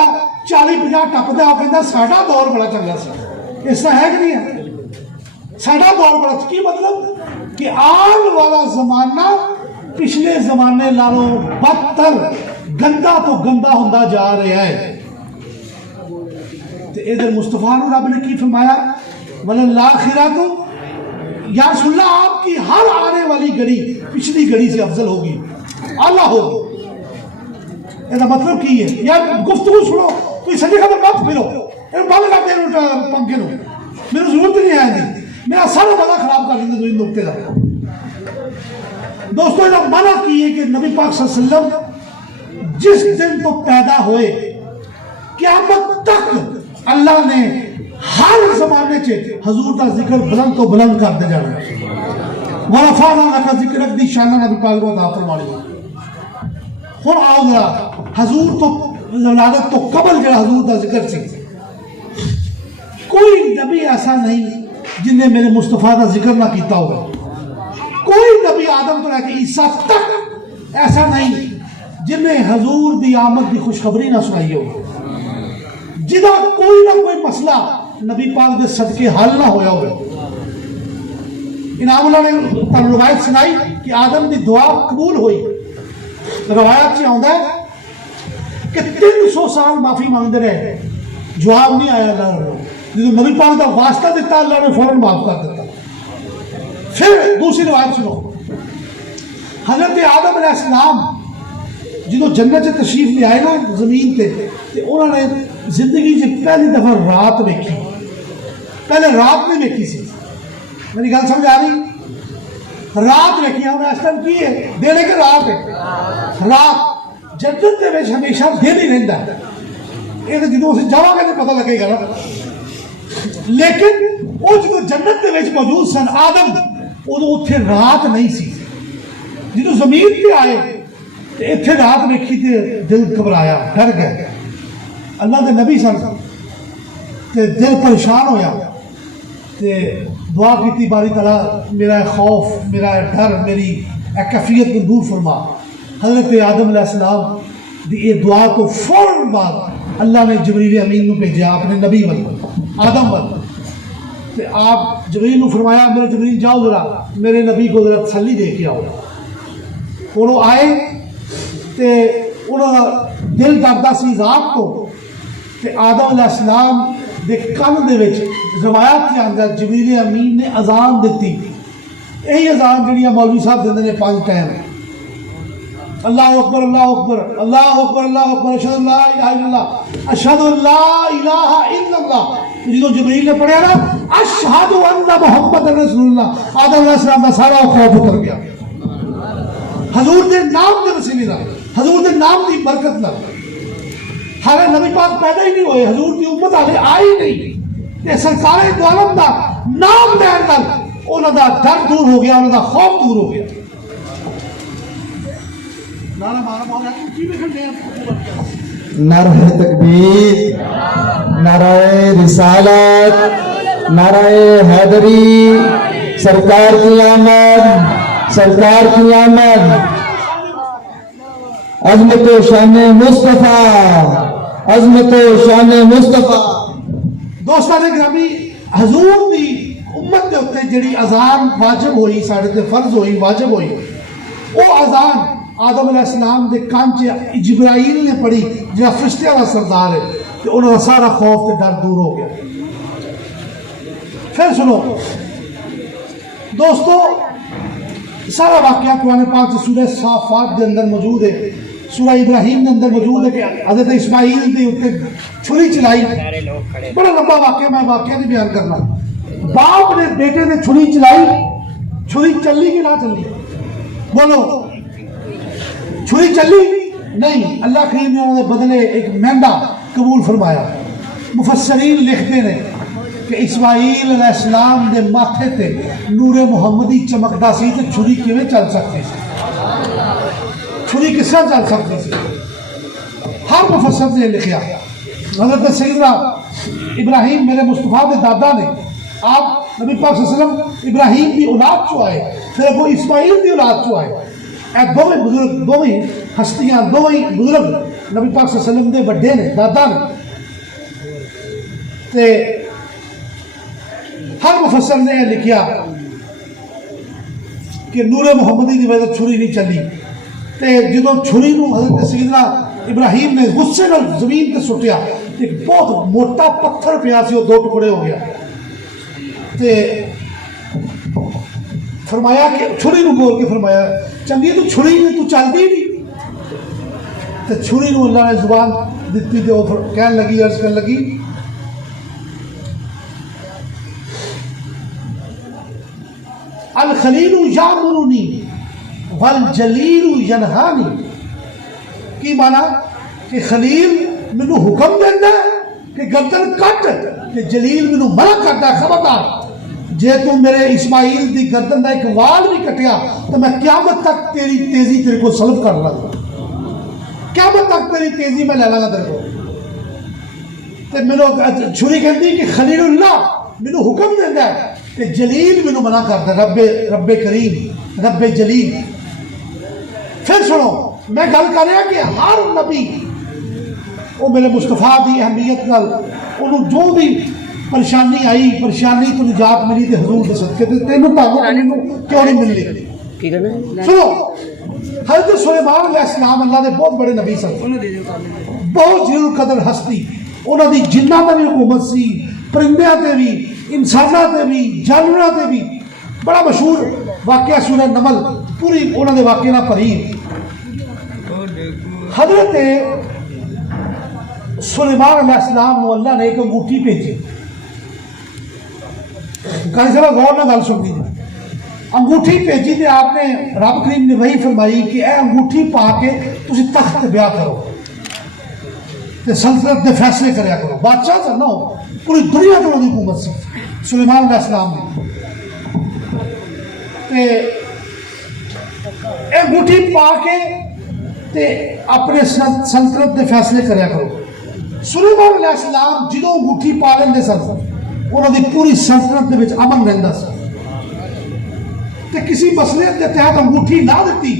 بندہ 40-50 ٹپدا وہ کہتا ساڈا دور بڑا چنگا سی. اس طرح ہے کہ نہیں ہے؟ ساڈا دور بڑا کی مطلب کہ آن والا زمانہ پچھلے زمانے نالوں بدتر گندا تو گندا ہوندا جا رہا ہے. تے ادھر مصطفیٰ نے رب نے کی فرمایا وَلَلْآخِرَةُ یا رسول اللہ آپ کی ہر آنے والی گھڑی پچھلی گھڑی سے افضل ہوگی اعلیٰ ہوگی. یہ مطلب کی ہے یار گفتگو سنو کوئی سجے خبر مت پھرو بند کر دے پنکھے نو میرے ضرورت نہیں آئے میرا سارا مزہ خراب کر دیں دو نقطے کا. دوستو یہ منع کی ہے کہ نبی پاک صلی اللہ علیہ وسلم جس دن تو پیدا ہوئے قیامت تک اللہ نے ہر زمانے سے حضور کا ذکر بلند تو بلند کر دے جانا. ورفعنا لک ذکرک دی شان نبی پاک کو عطا فرمائی. ہن آؤ ذرا حضور تو ولادت تو قبل جو حضور کا ذکر سی کوئی نبی ایسا نہیں جن نے میرے مصطفیٰ کا ذکر نہ کیتا ہوگا. کوئی نبی آدم تو لے کے عیسیٰ تک ایسا نہیں جن نے حضور دی آمد دی خوشخبری نہ سنائی ہوگی. جدا کوئی نہ کوئی مسئلہ نبی پاک دے صدقے حل نہ ہویا ہوگا. انعام اللہ نے تم روایت سنائی کہ آدم دی دعا قبول ہوئی. روایت سے آؤں ہے کہ 300 سال معافی مانگتے رہے جواب نہیں آیا اللہ نے. جب نبی پاک کا واسطہ دیتا اللہ نے فوراً معاف کر دیتا. پھر دوسری روایت سنو حضرت آدم علیہ السلام جدو جنت سے تشریف لے آئے نا زمین تے انہوں نے زندگی سے پہلی دفعہ رات ویکھی. پہلے رات نہیں ویکھی سی. میری گل سمجھ آ رہی؟ رات ویکھی ہم اس ٹائم کی ہے دینے کے رات ہے. رات جنت کے وچ ہمیشہ دن ہی رہندا ہے. یہ تو جدو اسے جاواں گے تو پتہ لگے گا نا. لیکن وہ جدو جنت کے وچ موجود سن آدم ادو اتنے رات نہیں سی. جدو زمین پہ آئے اتنے رات ویکھی تے دل گھبرایا ڈر گئے. اللہ کے نبی سن تے دل پریشان ہویا تے دعا کیتی باری تعالیٰ میرا خوف میرا ڈر میری کیفیت کو دور فرما. حضرت آدم علیہ السلام دی یہ دعا کو فوراً بعد اللہ نے جبریل امین کو بھیجا اپنے نبی ول آدم ول. تے آپ جبریل نے فرمایا میرے جبریل جاؤ ذرا میرے نبی کو ذرا تسلی دے کے آؤ. انہوں آئے تے انہوں کا دل ڈردا سی ذات تو تے آدم علیہ السلام دے کن دے وچ روایت کے اندر جبریل امین نے اذان دیتی. یہی اذان جڑی مولوی صاحب دیندے نے 5 ٹائم اللہ اکبر اللہ اکبر اللہ اکبر اللہ اکبر اشہد ان لا الہ الا اللہ اشہد ان لا الہ الا اللہ. جدو جبریل نے پڑھیا نا اشہد ان محمد رسول اللہ آدم علیہ السلام کا سارا خوف اتر گیا. حضور دے نام دے وسیلے نال حضور دے نام دی برکت نال. ہر نبی پاک پیدا ہی نہیں ہوئے حضور کی امت آگے آئی نہیں. یہ سرکار دو عالم دا نام لین نال انہاں دا ڈر دور ہو گیا انہاں دا خوف دور ہو گیا. نعرہ تکبیر نعرہ رسالت نعرہ حیدری سرکار کی آمد سرکار کی آمد. عظمت و شان مصطفیٰ عظمت و شان مصطفیٰ. دوستان گرامی حضور دی امت دے اوتے جڑی اذان واجب ہوئی ساڈے تے فرض ہوئی واجب ہوئی وہ اذان آدم علیہ السلام دے کان چ جبرائیل نے پڑھی جہاں فرشتیاں دا سردار ہے تے انہاں دا سارا خوف تے ڈر دور ہو گیا. پھر سنو دوستو سارا واقعہ قرآن پاک سے سورہ صافات دے اندر موجود ہے. سورہ ابراہیم دے اندر موجود ہے کہ حضرت اسماعیل دے اوتے چھری چلائی. بڑا لمبا واقعہ میں واقعہ نہیں بیان کرنا. باپ نے بیٹے نے چھری چلائی. چھری چلی کہ نہ چلی بولو؟ چھری چلی نہیں. اللہ کریم نے انہوں نے بدلے ایک مہنگا قبول فرمایا. مفسرین لکھتے ہیں کہ اسماعیل علیہ السلام دے ماتھے تے نور محمدی چمکدا سی تے چھری کیویں چل سکتی سی؟ چھری کس طرح چل سکتی سی؟ ہر مفسر نے لکھیا. حضرت سیدنا ابراہیم میرے مصطفیٰ دے دادا نے آپ نبی پاک صلی اللہ علیہ وسلم ابراہیم کی اولاد چو آئے پھر وہ اسماعیل کی اولاد چو آئے. اے دوویں بزرگ دوویں ہستیاں دوویں بزرگ نبی پاک صلی اللہ علیہ وسلم دے بڑے نے دادا نے تے ہر مفسر نے یہ لکھیا کہ نور محمدی دی وجہ چھری نہیں چلی تے جدوں چھری نو حضرت سیدنا ابراہیم نے غصے نال زمین تے سٹیا تے بہت موٹا پتھر پیا سی وہ دو ٹکڑے ہو گیا تے فرمایا کہ چھری نو بول کے فرمایا چنگی تو چھری نے تو چلدی نہیں تے چھری نو اللہ نے زبان دتی تے وہ کہن لگی عرض کرن لگی الخلیل یامرنی والجلیل ینہانی کی مانا کہ خلیل مینو حکم دینا ہے کہ گردن کٹ کہ جلیل مینو منع کرتا ہے خبردار جے تو میرے اسماعیل دی گردن دا ایک وال بھی کٹیا تو میں قیامت تک تیری تیزی تیرے کو سلب کر لوں گا قیامت تک تیری تیزی میں لے لاں گا تیرے کو تے مینو چھری کہندی کہ خلیل اللہ مینو حکم دینا ہے کہ جلیل مینو منع کرتا ہے رب کریم رب جلیل پھر سنو میں گل کر رہا کہ ہر نبی وہ میرے مصطفیٰ دی اہمیت نال انہوں جو بھی پریشانی آئی پریشانی تو نجات ملی تے حضور دے صدقے تے تینوں پاگل مینوں کیوں نہیں ملنی سنو حضرت سلیمان علیہ السلام اللہ دے بہت بڑے نبی سن بہت جلیل القدر ہستی انہوں دی جنات تے بھی حکومت سی پرندیاں تے بھی انساناں تے بھی جانوراں تے بھی بڑا مشہور واقعہ سورہ نمل پوری انہوں نے واقعہ نہ پڑھی حضرت سلیمان علیہ السلام کو اللہ نے ایک انگوٹھی بھیجی کہیں سر غور نہ گل سن لیجیے انگوٹھی بھیجی تو آپ نے رب کریم نے وہی فرمائی کہ اے انگوٹھی پا کے تسی تخت بیاہ کرو تے سلطنت دے فیصلے کریا کرو بادشاہ سر نہ ہو پوری دنیا تو انہوں نے حکومت سی سلیمان علیہ السلام نے انگوٹھی پا کے تے اپنے سلطنت دے فیصلے کریا کرو سلیمان علیہ السلام جدوں انگوٹھی پا لیندے سن انہوں دی پوری سلطنت دے وچ امن رہندا سی تے کسی مسئلے دے تحت انگوٹھی نہ دتی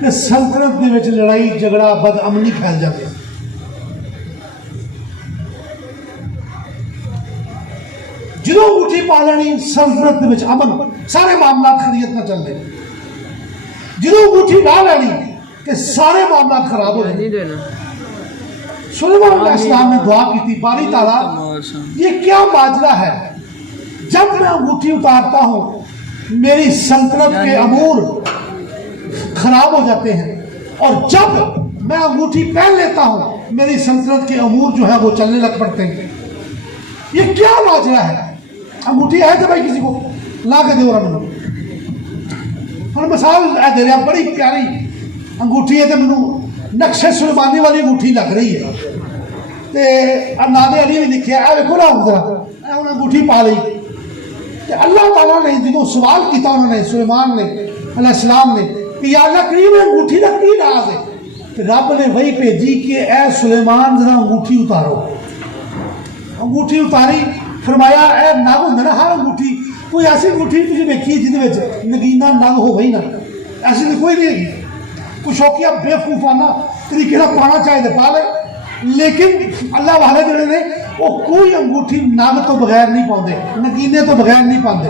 تے سلطنت دے وچ لڑائی جھگڑا بد امنی پھیل جاتی جدوں انگوٹھی پا لینی سلطنت دے وچ امن سارے معاملات خیریت نہ چلتے جدوں انگوٹھی نہ لینی کہ سارے معاملات خراب ہو جائیں سلیمان علیہ السلام نے دعا کی تھی باری تعالیٰ یہ کیا ماجرا ہے جب میں انگوٹھی اتارتا ہوں میری سلطنت کے امور خراب ہو جاتے ہیں اور جب میں انگوٹھی پہن لیتا ہوں میری سلطنت کے امور جو ہے وہ چلنے لگ پڑتے ہیں یہ کیا ماجرا ہے انگوٹھی ہے تو بھائی کسی کو لا کے دے رہا میں اور مثال دے رہا بڑی پیاری انگوٹھی ہے تو میں نقشے سلیمانی والی انگوٹھی لگ رہی ہے تے نادے علی نے لکھیا اے ویکھو نا ذرا انہوں نے انگوٹھی پا لی تے اللہ تعالیٰ نے جدوں سوال کیتا انہوں نے سلیمان نے علیہ السلام نے کہ یا اللہ کریم انگوٹھی دا کی راز ہے تے رب نے وہی بھیجی کہ اے سلیمان ذرا انگوٹھی اتارو انگوٹھی اتاری فرمایا اے نگ ہوندا نا ہر انگوٹھی کوئی ایسی انگوٹھی تسی ویکھی جہدے وچ نگینہ نگ ہوے ہی نہ ایسی تو کوئی نہیں ہے کوئی شوقیہ بیوقوفانہ طریقے سے پانا چاہیے پا لے لیکن اللہ والے جڑے نے وہ کوئی انگوٹھی نگ تو بغیر نہیں پاؤندے نگینے تو بغیر نہیں پاندے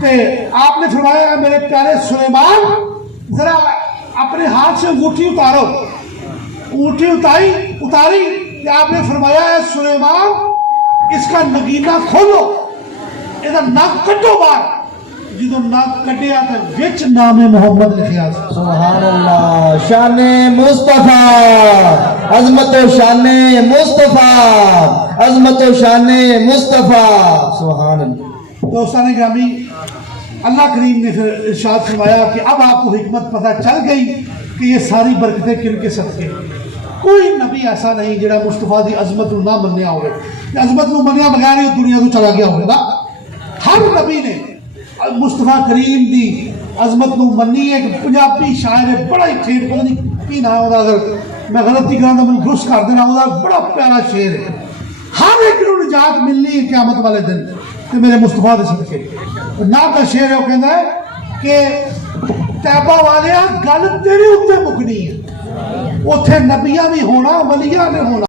تے آپ نے فرمایا میرے پیارے سلیمان ذرا اپنے ہاتھ سے انگوٹھی اتارو انگوٹھی اتاری تے آپ نے فرمایا اے سلیمان اس کا نگینہ کھولو یہ نگ کٹو باہر جدو نگ کٹیا تو وچ نام محمد لکھیا سبحان اللہ شان مصطفیٰ عظمت و شان مصطفیٰ عظمت و شان مصطفیٰ سبحان اللہ دوستان گرامی اللہ کریم نے پھر ارشاد فرمایا کہ اب آپ کو حکمت پتہ چل گئی کہ یہ ساری برکتیں کن کے صدقے کوئی نبی ایسا نہیں جڑا مصطفیٰ دی عظمت نہ منیا ہوئے عظمت نو منیا بغیر ہی دنیا تو چلا گیا ہوئے نا ہر نبی نے مصطفیٰ کریم دی عظمت نو منی ایک پنجابی شاعر ہے بڑا ہی ٹھیک پتہ نہیں کی نام ہے اگر میں غلطی کراں تو میں درست کر دینا بڑا پیارا شعر ہے ہر ایک نو نجات ملنی ہے قیامت والے دن کہ میرے مصطفیٰ دے صدقے نہ کا شعر ہے وہ کہندا ہے کہ طیبہ والے گل تیرے اوتے مکنی ہے ਉੱਥੇ ਨਬੀਆਂ ਵੀ ਹੋਣਾ, ਵਲੀਆਂ ਨੇ ਹੋਣਾ।